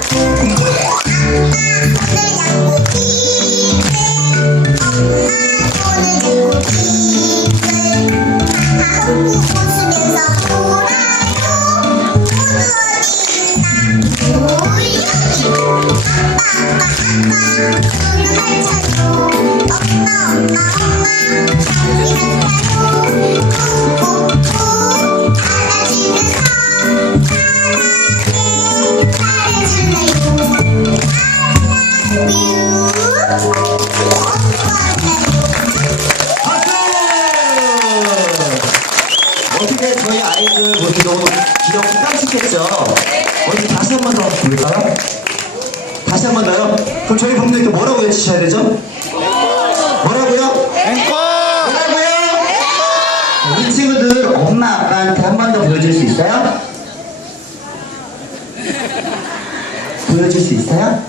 박수! 어떻게 저희 아이들 모습 너무 귀엽고 깜찍했죠? 어디 다시 한 번 더 볼까요? 다시 한 번 더요? 그럼 저희 분들께 뭐라고 외치셔야 되죠? 뭐라고요? 뭐라고요? 우리 친구들 엄마 아빠한테 한 번 더 보여줄 수 있어요? 보여줄 수 있어요?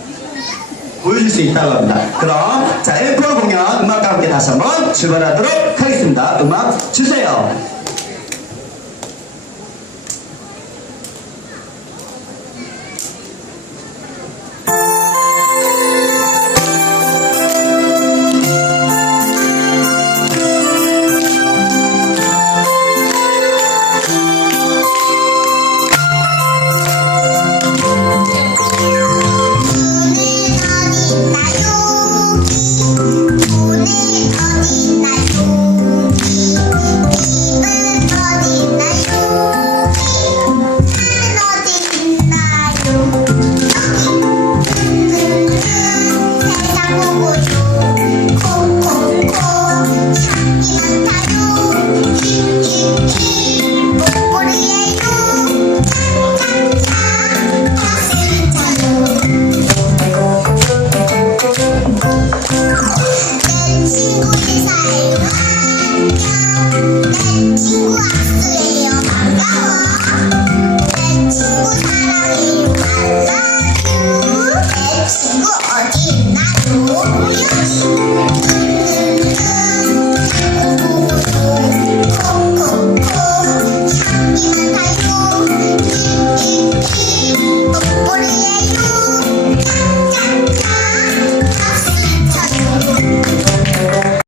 보여줄 수 있다고 합니다. 그럼 자 앵콜 공연 음악과 함께 다시 한번 출발하도록 하겠습니다. 음악 주세요. I tell you.